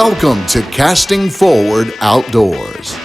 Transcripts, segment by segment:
Welcome to Casting Forward Outdoors.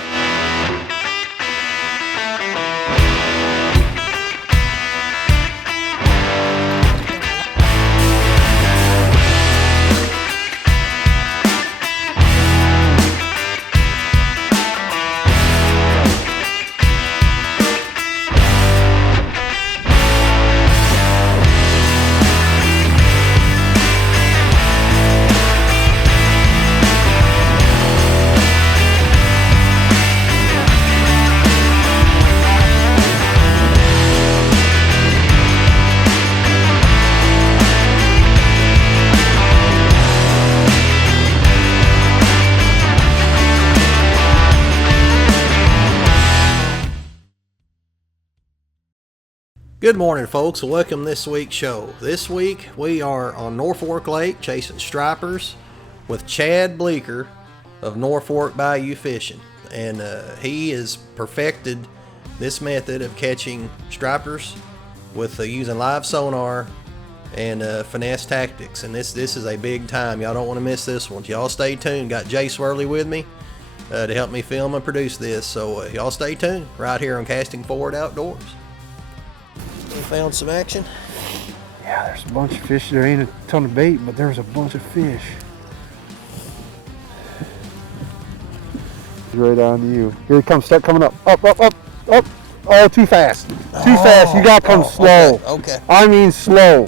Good morning, folks. Welcome to this week's show. This week we are on Norfork Lake chasing stripers with Chad Bleeker of Norfork Bayou Fishing, and he has perfected this method of catching stripers with using live sonar and finesse tactics. And this is a big time. Y'all don't want to miss this one. Y'all stay tuned. Got Jay Swirly with me to help me film and produce this. So y'all stay tuned right here on Casting Forward Outdoors. We found some action. Yeah, there's a bunch of fish. There ain't a ton of bait, but there's a bunch of fish. Right on you. Here it comes. Start coming up. Up, up, up, up. Oh, too fast. Too fast. You gotta come slow. Okay. I mean slow.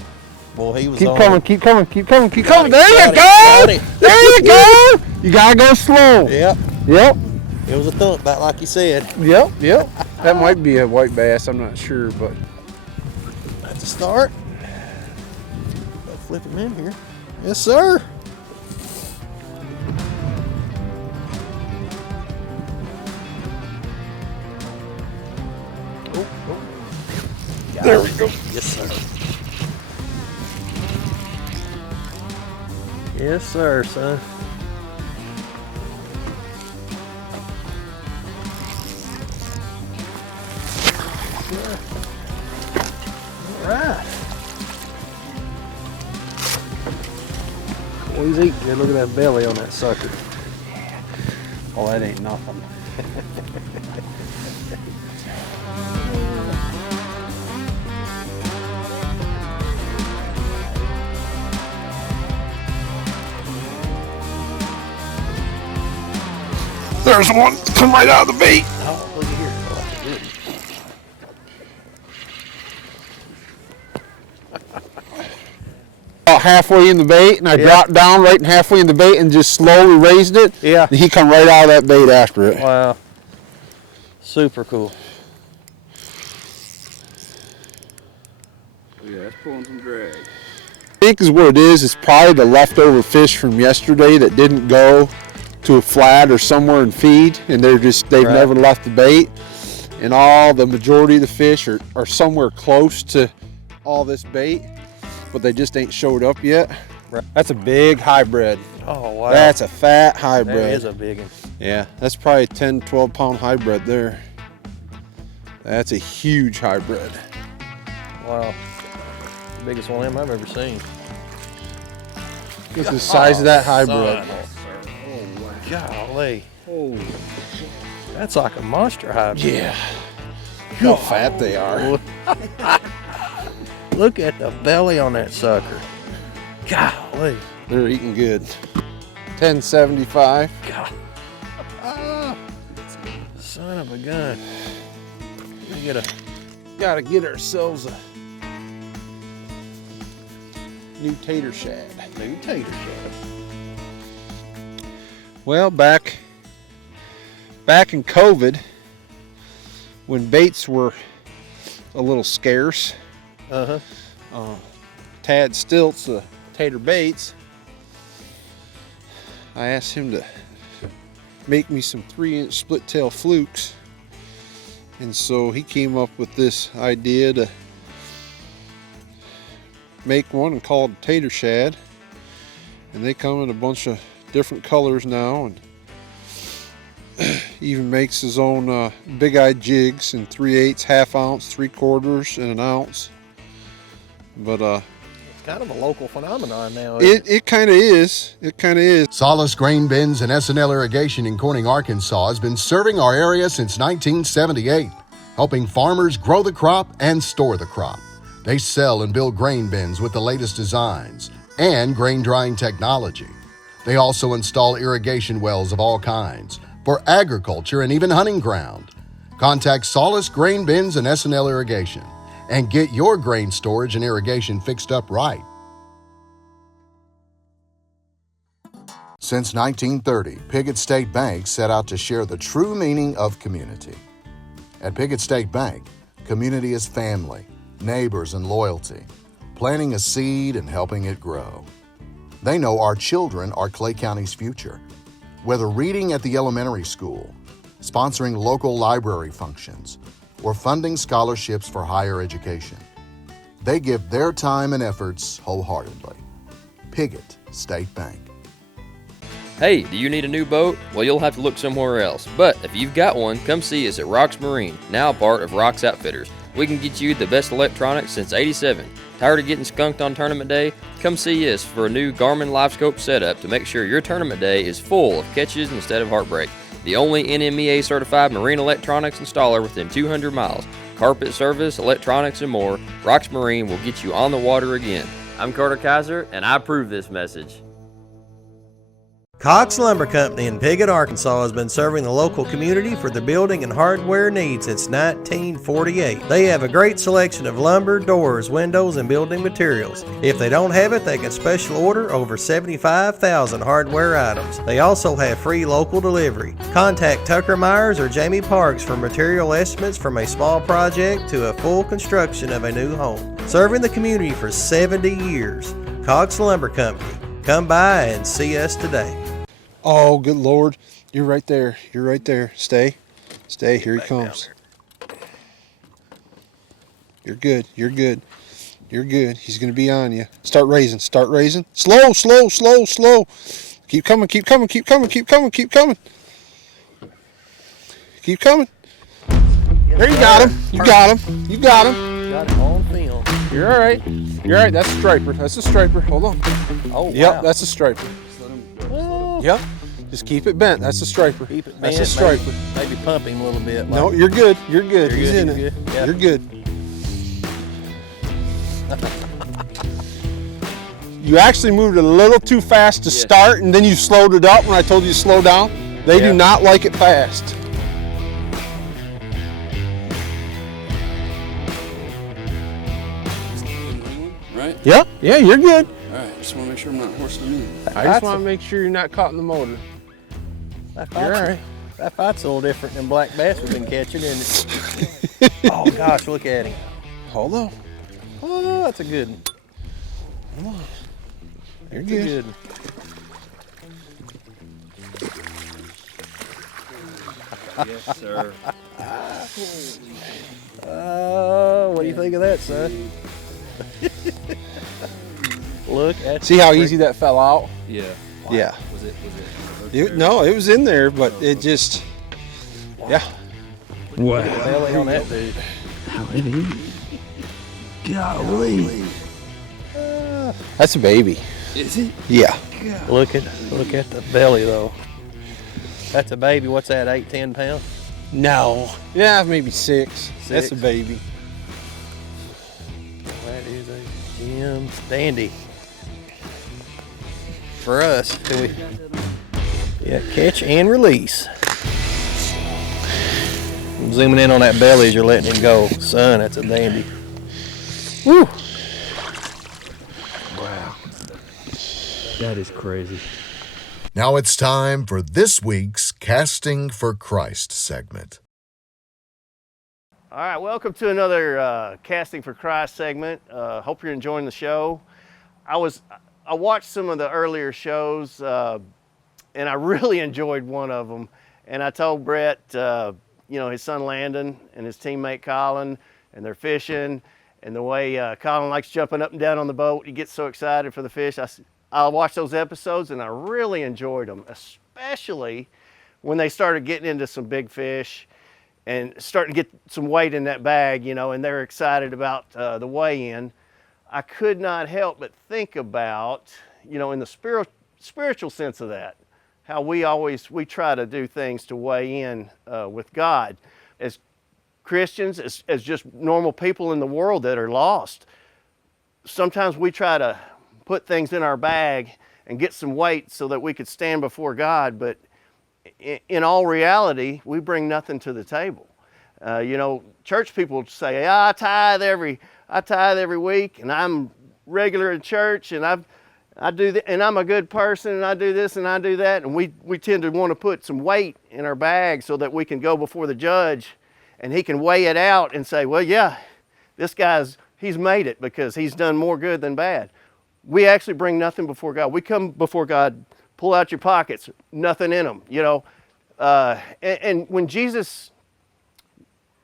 Well, he was keep on. coming, keep coming, keep coming, keep coming. There There you go. There you go. You gotta go slow. Yep. Yep. It was a thump, about like you said. Yep. Yep. That might be a white bass. I'm not sure, but. That's a start. I'll flip him in here. Yes, sir. There we go. Yes, sir. Yes, sir, son. Right. Well, he's eating good. Look at that belly on that sucker. Oh, that ain't nothing. There's one. Come right out of the bait. Oh, look at here. Oh, that's good. About halfway in the bait, and I dropped down right halfway in the bait and just slowly raised it. Yeah. And he come right out of that bait after it. Wow. Super cool. Yeah, it's pulling some drag. I think is what it is. It's probably the leftover fish from yesterday that didn't go to a flat or somewhere and feed, and they've never left the bait. And the majority of the fish are somewhere close to all this bait, but they just ain't showed up yet. Right. That's a big hybrid. Oh, wow. That's a fat hybrid. That is a big one. Yeah, that's probably a 10, 12 pound hybrid there. That's a huge hybrid. Wow. Biggest one of them I've ever seen. Look at the size of that hybrid. Son. Golly. Oh, that's like a monster hybrid. Yeah. Look how fat they are. Look at the belly on that sucker. Golly. They're eating good. 10.75. God. Son of a gun. We Gotta get ourselves a new tater shad. new tater shad. Well, back in COVID, when baits were a little scarce, Tad Stilts, Tater Baits, I asked him to make me some 3-inch split tail flukes, and so he came up with this idea to make one and call it Tater Shad, and they come in a bunch of different colors now, and even makes his own big-eyed jigs in 3/8, ½ ounce, 3/4, and 1 ounce. But kind of a local phenomenon now. It kind of is. It kind of is. Solace Grain Bins and S&L Irrigation in Corning, Arkansas has been serving our area since 1978, helping farmers grow the crop and store the crop. They sell and build grain bins with the latest designs and grain drying technology. They also install irrigation wells of all kinds for agriculture and even hunting ground. Contact Solace Grain Bins and S&L Irrigation and get your grain storage and irrigation fixed up right. Since 1930, Piggott State Bank set out to share the true meaning of community. At Piggott State Bank, community is family, neighbors, and loyalty, planting a seed and helping it grow. They know our children are Clay County's future. Whether reading at the elementary school, sponsoring local library functions, or funding scholarships for higher education, they give their time and efforts wholeheartedly. Piggott State Bank. Hey, do you need a new boat? Well, you'll have to look somewhere else. But if you've got one, come see us at Rocks Marine, now part of Rocks Outfitters. We can get you the best electronics since '87. Tired of getting skunked on tournament day? Come see us for a new Garmin LiveScope setup to make sure your tournament day is full of catches instead of heartbreak. The only NMEA certified marine electronics installer within 200 miles. Carpet service, electronics, and more. Rocks Marine will get you on the water again. I'm Carter Kaiser, and I approve this message. Cox Lumber Company in Piggott, Arkansas has been serving the local community for their building and hardware needs since 1948. They have a great selection of lumber, doors, windows, and building materials. If they don't have it, they can special order over 75,000 hardware items. They also have free local delivery. Contact Tucker Myers or Jamie Parks for material estimates from a small project to a full construction of a new home. Serving the community for 70 years. Cox Lumber Company. Come by and see us today. Oh, good Lord. You're right there. You're right there. Stay. Stay. Here he comes. You're good. You're good. You're good. He's going to be on you. Start raising. Start raising. Slow, slow, slow, slow. Keep coming. Keep coming. Keep coming. Keep coming. Keep coming. Keep coming. There you got him. You got him. You got him. Got him on film. You're all right. You're all right. That's a striper. That's a striper. Hold on. Oh, wow. Yep, that's a striper. Yep. Just keep it bent. That's a striper. Keep it bent. That's a striper. Maybe pump him a little bit. No, you're good. You're good. You're He's good, in you're it. good. Yeah. You're good. You actually moved a little too fast to start, and then you slowed it up when I told you to slow down. They do not like it fast. Right? Yep. Yeah, you're good. All right, just want to make sure I'm not horsing in. I just want to make sure you're not caught in the motor. You're all right. That fight's a little different than black bass we've been catching, isn't it? Oh gosh, look at him. Hold on. Oh, that's a good one. Come on. You're That's a good. good one. Yes, sir. What do you think of that, son? Look at See how easy that fell out? Yeah. Yeah. Was it? No, it was in there, but it just, yeah. the belly on that dude. Golly. That's a baby. Is it? Yeah. Look at the belly though. That's a baby. What's that? 8-10 pounds? No. Yeah, maybe six. That's a Six. baby. That is a damn dandy. For us, yeah, catch and release. I'm zooming in on that belly as you're letting him go. Son, that's a dandy. Woo! Wow. That is crazy. Now it's time for this week's Casting for Christ segment. All right, welcome to another Casting for Christ segment. Hope you're enjoying the show. I watched some of the earlier shows, and I really enjoyed one of them. And I told Brett, his son Landon and his teammate Colin, and they're fishing, and the way Colin likes jumping up and down on the boat, he gets so excited for the fish. I watched those episodes, and I really enjoyed them, especially when they started getting into some big fish and starting to get some weight in that bag, and they're excited about the weigh-in. I could not help but think about, in the spiritual sense of that, how we try to do things to weigh in with God. As Christians, as just normal people in the world that are lost, sometimes we try to put things in our bag and get some weight so that we could stand before God, but in all reality, we bring nothing to the table. Church people say, I tithe every week, and I'm regular in church, and I do and I'm a good person, and I do this and I do that, and we tend to want to put some weight in our bag so that we can go before the judge, and he can weigh it out and say, well, yeah, this he's made it because he's done more good than bad. We actually bring nothing before God. We come before God, pull out your pockets, nothing in them, and when Jesus,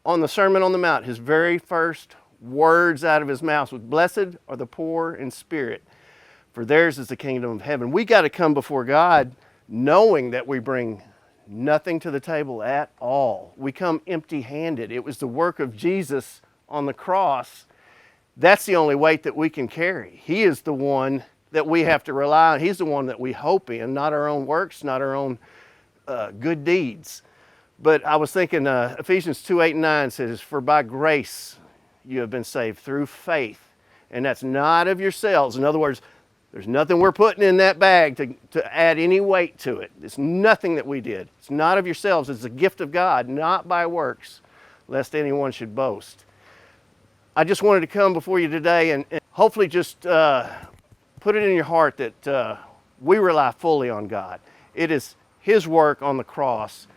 on the Sermon on the Mount, his very first words out of his mouth was, blessed are the poor in spirit, for theirs is the kingdom of heaven. We got to come before God knowing that we bring nothing to the table at all. We come empty-handed. It was the work of Jesus on the cross. That's the only weight that we can carry. He is the one that we have to rely on. He's the one that we hope in, not our own works, not our own good deeds. But I was thinking Ephesians 2:8-9 says, for by grace you have been saved through faith. And that's not of yourselves. In other words, there's nothing we're putting in that bag to add any weight to it. It's nothing that we did. It's not of yourselves. It's a gift of God, not by works, lest anyone should boast. I just wanted to come before you today and hopefully just put it in your heart that we rely fully on God. It is his work on the cross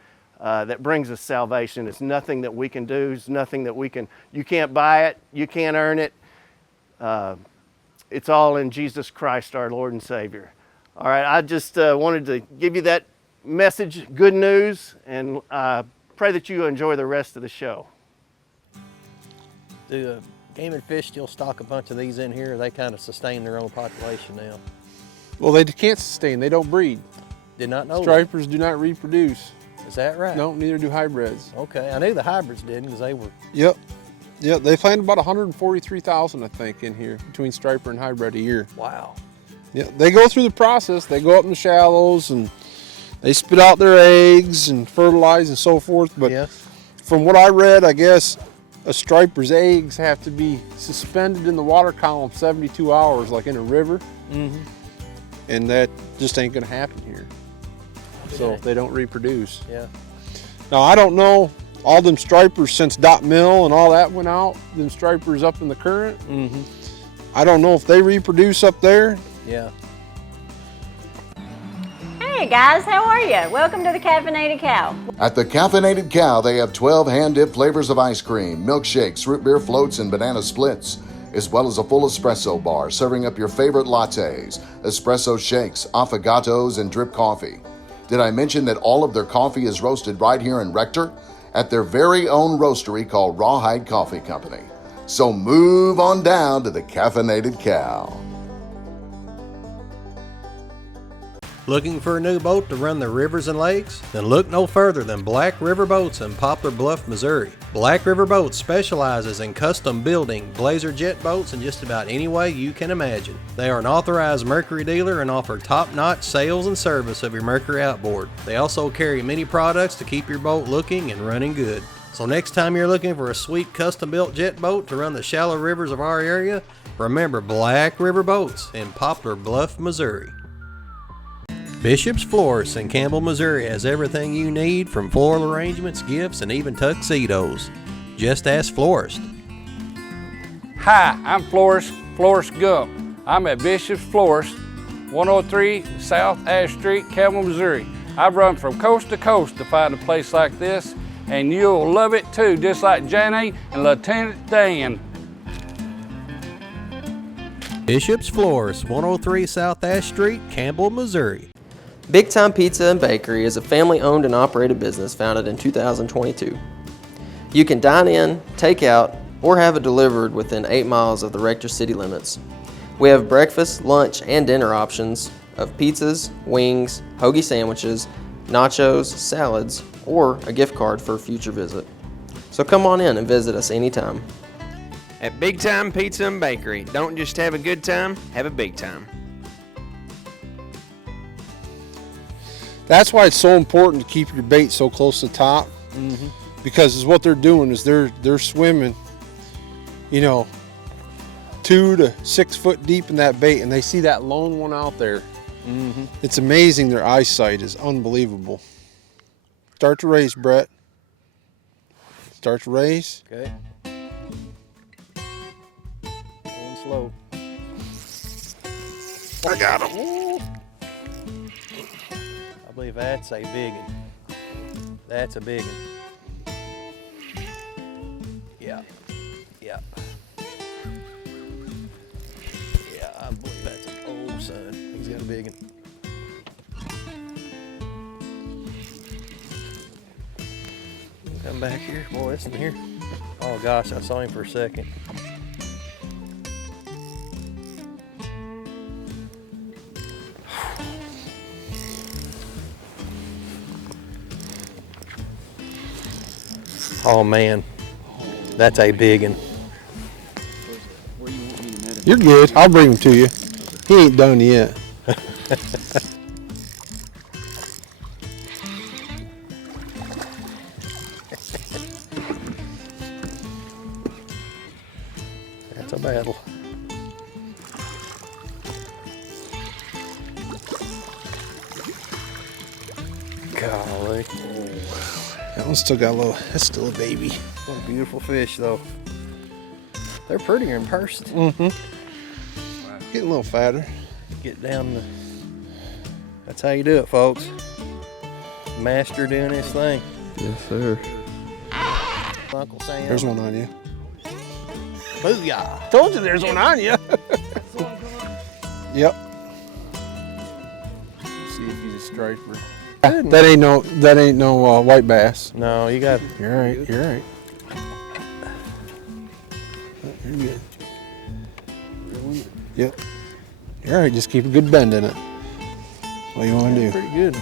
that brings us salvation. It's nothing that we can do. It's nothing that you can't buy it. You can't earn it. It's all in Jesus Christ, our Lord and Savior. All right, I just wanted to give you that message, good news, and pray that you enjoy the rest of the show. Do Game and Fish still stock a bunch of these in here, or they kind of sustain their own population now? Well, they can't sustain. They don't breed. Did not know Stripers do not reproduce. Is that right? No, neither do hybrids. Okay, I knew the hybrids didn't because they were... Yep. They find about 143,000, I think, in here between striper and hybrid a year. Wow. Yeah, they go through the process. They go up in the shallows and they spit out their eggs and fertilize and so forth. But from what I read, I guess a striper's eggs have to be suspended in the water column 72 hours, like in a river. Mm-hmm. And that just ain't going to happen here. So they don't reproduce. Yeah. Now, I don't know all them stripers since Dot Mill and all that went out, them stripers up in the current. Mm-hmm. I don't know if they reproduce up there. Yeah. Hey guys, how are you? Welcome to the Caffeinated Cow. At the Caffeinated Cow, they have 12 hand-dipped flavors of ice cream, milkshakes, root beer floats, and banana splits, as well as a full espresso bar serving up your favorite lattes, espresso shakes, affogatos, and drip coffee. Did I mention that all of their coffee is roasted right here in Rector at their very own roastery called Rawhide Coffee Company? So move on down to the Caffeinated Cow. Looking for a new boat to run the rivers and lakes? Then look no further than Black River Boats in Poplar Bluff, Missouri. Black River Boats specializes in custom building Blazer jet boats in just about any way you can imagine. They are an authorized Mercury dealer and offer top-notch sales and service of your Mercury outboard. They also carry many products to keep your boat looking and running good. So next time you're looking for a sweet custom-built jet boat to run the shallow rivers of our area, remember Black River Boats in Poplar Bluff, Missouri. Bishop's Florist in Campbell, Missouri has everything you need from floral arrangements, gifts, and even tuxedos. Just ask Florist. Hi, I'm Florist Gump. I'm at Bishop's Florist, 103 South Ash Street, Campbell, Missouri. I've run from coast to coast to find a place like this, and you'll love it too, just like Janie and Lieutenant Dan. Bishop's Florist, 103 South Ash Street, Campbell, Missouri. Big Time Pizza and Bakery is a family-owned and operated business founded in 2022. You can dine in, take out, or have it delivered within 8 miles of the Rector city limits. We have breakfast, lunch, and dinner options of pizzas, wings, hoagie sandwiches, nachos, salads, or a gift card for a future visit. So come on in and visit us anytime. At Big Time Pizza and Bakery, don't just have a good time, have a big time. That's why it's so important to keep your bait so close to the top, because is what they're doing is they're swimming, 2 to 6 foot deep in that bait, and they see that lone one out there. It's amazing. Their eyesight is unbelievable. Start to raise, Brett. Start to raise. Okay. Going slow. I got him. I believe that's a big one. That's a big one. Yeah. Yeah. Yeah, I believe that's an old son. He's got a big one. Come back here. Boy, it's in here. Oh gosh, I saw him for a second. Oh man, that's a big one. Where you want me to net him? You're good. I'll bring him to you. He ain't done yet. That's a battle. Golly. That one still got a little, that's still a baby. What a beautiful fish, though. They're prettier in person. Getting a little fatter. Get down the. That's how you do it, folks. Master doing his thing. Yes, sir. Uncle Sam. There's one on you. Booyah. Told you there's one on you. Yep. See if he's a striper. That ain't no white bass. No, you got. You're right. You're right. You're good. Yep. You're all right. Just keep a good bend in it. What you want to do? Pretty good.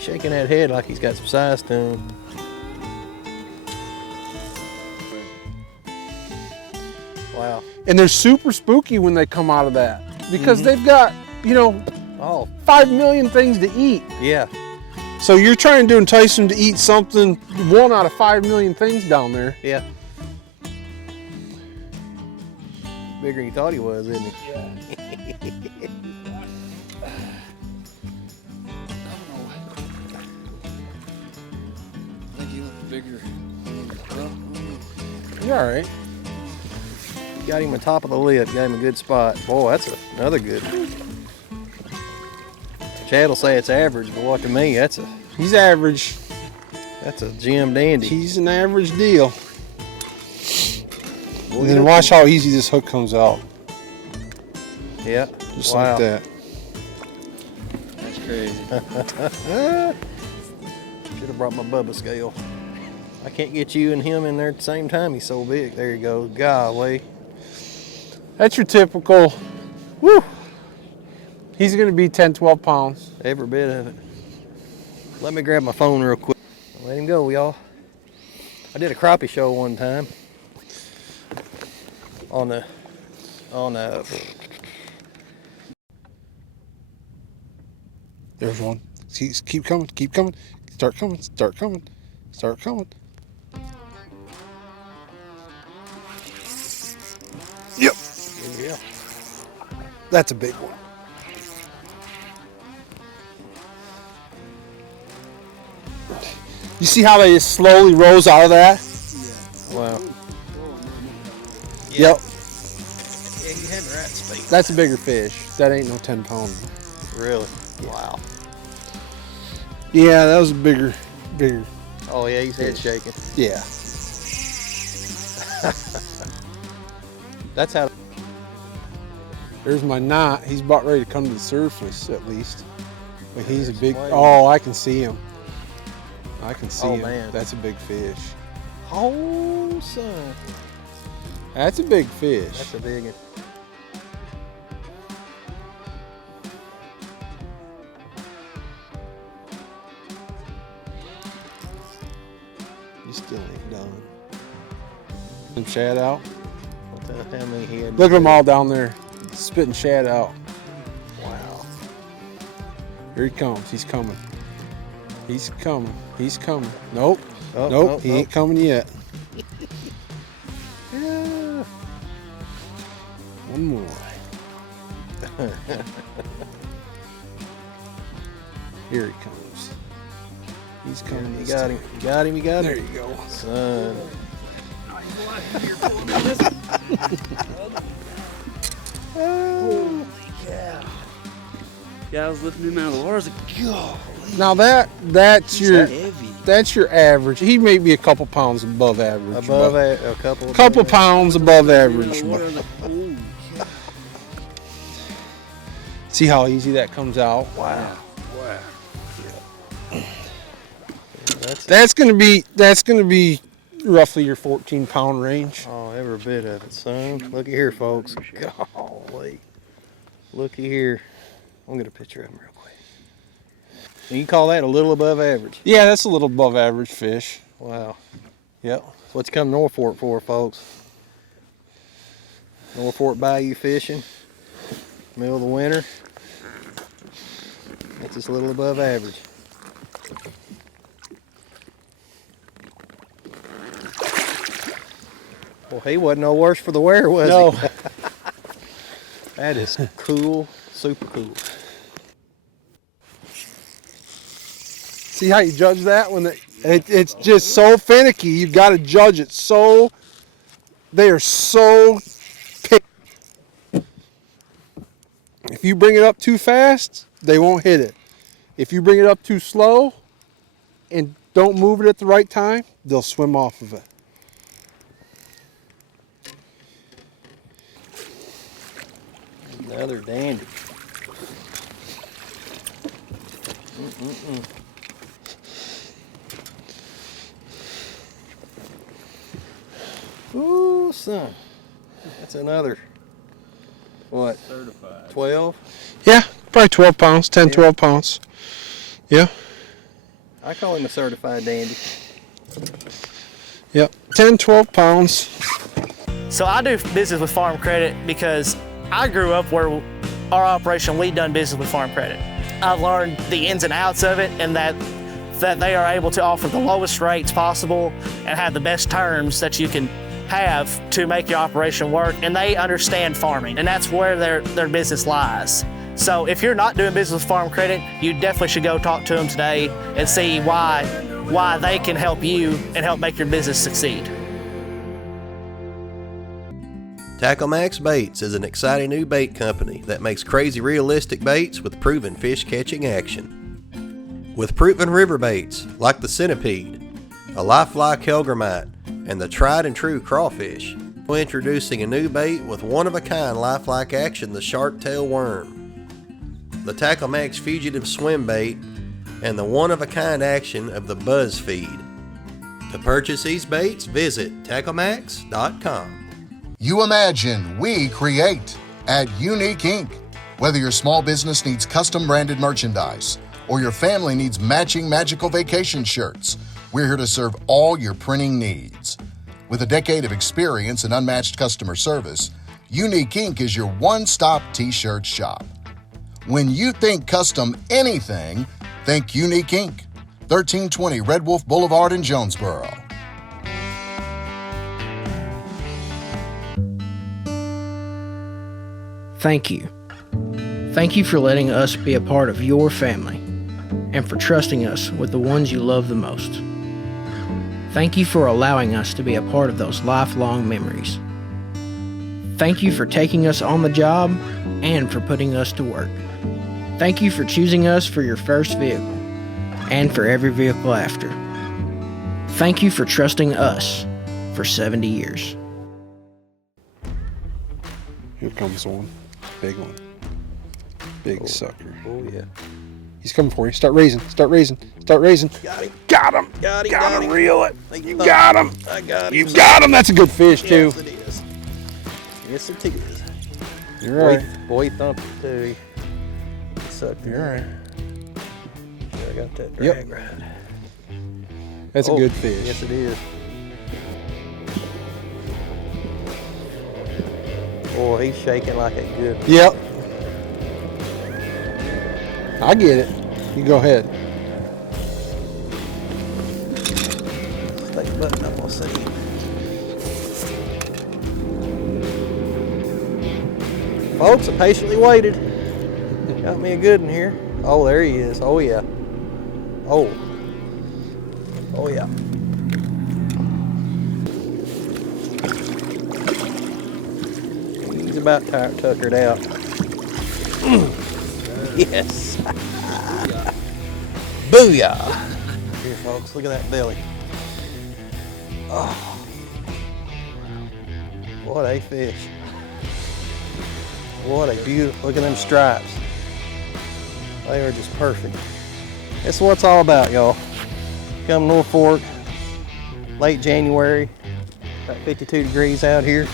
Shaking that head like he's got some size to him. Wow. And they're super spooky when they come out of that because they've got, Oh, 5 million things to eat. yeah. So you're trying to entice them to eat something, 1 out of 5 million things down there. Yeah. Bigger than you thought he was, isn't he? I think he looked bigger. You're all right. Got him on top of the lip, got him a good spot. Boy, that's another good one. Chad will say it's average, but what to me, that's He's average. a Jim Dandy. He's an average deal. And then watch how easy this hook comes out. Yeah. Just Wow. like that. That's crazy. Should have brought my Bubba scale. I can't get you and him in there at the same time. He's so big. There you go. Golly. That's your typical, woo. He's gonna be 10, 12 pounds. Every bit of it. Let me grab my phone real quick. Let him go, y'all. I did a crappie show one time on the There's one. Keep coming, keep coming. Start coming, start coming, start coming. Yep. yeah. That's a big one. You see how they just slowly rose out of that? Wow. Yep. Yeah, you had the right speed. That's a bigger fish. That ain't no 10 pounder. Really? Wow. Yeah, that was a bigger. Oh yeah, he's head shaking. Yeah. That's how. There's my knot. He's about ready to come to the surface at least. But he's a big. Wait. Oh, I can see him. I can see Oh, him. man. That's a big fish. Oh, son. That's a big fish. That's a big one. You still ain't done. Some shad out. How many he had? Look at them all down there, spitting shad out. Wow. Here he comes. He's coming. He's coming. He's coming. Nope. Oh, nope. He ain't coming yet. Yeah. One more. Here he comes. He's coming. You got him. You got him. You got him. There you go. Son. Holy cow. Yeah, I was lifting him out of the water. I was like, golly. Now that's your average. He may be a couple pounds above average. Above a couple. Couple pounds above average. See how easy that comes out? Wow. That's gonna be roughly your 14-pound range. Oh, every bit of it, son. Looky here, folks. Golly. Looky here. I'll get a picture of him real quick. And you call that a little above average? Yeah, that's a little above average fish. Wow. Yep. That's what you come to Norfork for, folks. Norfork Bayou fishing. Middle of the winter. That's just a little above average. Well, he wasn't no worse for the wear, was No. he? That is cool, super cool. See how you judge that when it's just so finicky. You've got to judge it so. They are so picky. If you bring it up too fast, they won't hit it. If you bring it up too slow and don't move it at the right time, they'll swim off of it. Another dandy. Ooh, son. That's another, what? Certified. 12? Yeah, probably 12 pounds, 10, 12 pounds. Yeah. I call him a certified dandy. Yep, 10, 12 pounds. So I do business with Farm Credit because I grew up where our operation, we done business with Farm Credit. I've learned the ins and outs of it and that they are able to offer the lowest rates possible and have the best terms that you can have to make your operation work, and they understand farming, and that's where their business lies. So if you're not doing business with Farm Credit, you definitely should go talk to them today and see why they can help you and help make your business succeed. Tackle Max Baits is an exciting new bait company that makes crazy realistic baits with proven fish catching action. With proven river baits like the centipede, a lifelike hellgrammite, and the tried and true crawfish, we're introducing a new bait with one-of-a-kind lifelike action, the shark-tail worm, the Tackle Max Fugitive Swim Bait, and the one-of-a-kind action of the Buzz Feed. To purchase these baits, visit tacklemax.com. You imagine, we create at Unique Ink. Whether your small business needs custom branded merchandise or your family needs matching magical vacation shirts, we're here to serve all your printing needs. With a decade of experience and unmatched customer service, Unique Ink is your one-stop t-shirt shop. When you think custom anything, think Unique Ink. 1320 Red Wolf Boulevard in Jonesboro. Thank you. Thank you for letting us be a part of your family and for trusting us with the ones you love the most. Thank you for allowing us to be a part of those lifelong memories. Thank you for taking us on the job and for putting us to work. Thank you for choosing us for your first vehicle and for every vehicle after. Thank you for trusting us for 70 years. Here comes one. Big one. Big sucker. Oh, yeah. He's coming for you. Start raising. Start raising. Start raising. Got him. Got him. Got him. Got Got him. him. Reel it. You got him. I got him. You got him. That's a good fish, too. Yes, it is. Yes, it is. You're right. Boy, thumped it, too. He sucked it. You're right. Yeah, I got that drag right. That's a good fish. Yes, it is. Boy, he's shaking like a good. Yep. I get it. You go ahead. Stay button up, I'll see. Folks, I patiently waited. Got me a good one here. Oh, there he is. Oh, yeah. Oh. Oh, yeah. He's about tuckered out. Yes. Booyah. Here, folks, look at that belly. Oh. What a fish. What a beautiful, look at them stripes. They are just perfect. That's what it's all about, y'all. Come Norfork, late January, about 52 degrees out here.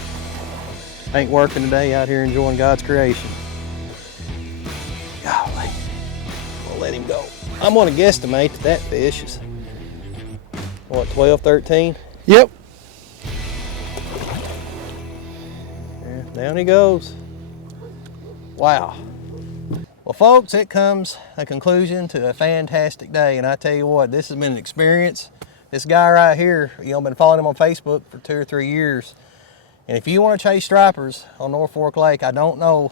Ain't working today, out here enjoying God's creation. Golly, we'll let him go. I'm gonna guesstimate that fish is, what, 12, 13? Yep. Yeah, down he goes. Wow. Well, folks, it comes a conclusion to a fantastic day, and I tell you what, this has been an experience. This guy right here, you know, I've been following him on Facebook for 2 or 3 years, and if you want to chase stripers on Norfork Lake, I don't know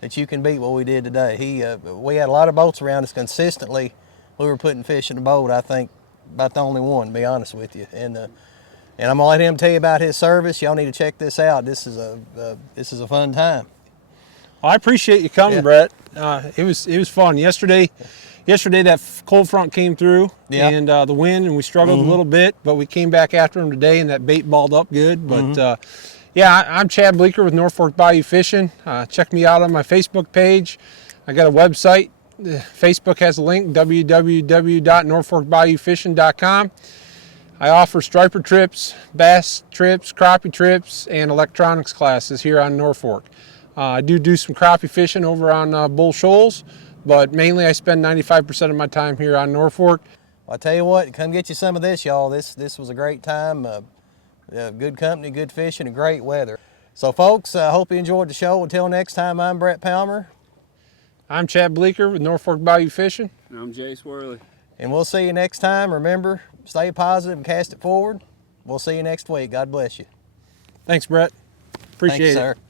that you can beat what we did today. We had a lot of boats around us consistently. We were putting fish in the boat, I think, about the only one, to be honest with you. And I'm gonna let him tell you about his service. Y'all need to check this out. This is a fun time. Well, I appreciate you coming, Brett. It was fun. Yesterday that cold front came through, and the wind, and we struggled a little bit, but we came back after him today, and that bait balled up good. But yeah, I'm Chad Bleeker with Norfork Bayou Fishing. Check me out on my Facebook page. I got a website. Facebook has a link, www.norforkbayoufishing.com. I offer striper trips, bass trips, crappie trips, and electronics classes here on Norfork. I do some crappie fishing over on Bull Shoals, but mainly I spend 95% of my time here on Norfork. Well, I tell you what, come get you some of this, y'all. This was a great time. Good company, good fishing, and great weather. So, folks, I hope you enjoyed the show. Until next time, I'm Brett Palmer. I'm Chad Bleeker with Norfork Bayou Fishing. And I'm Jay Swirley. And we'll see you next time. Remember, stay positive and cast it forward. We'll see you next week. God bless you. Thanks, Brett. Appreciate it. Thanks, sir.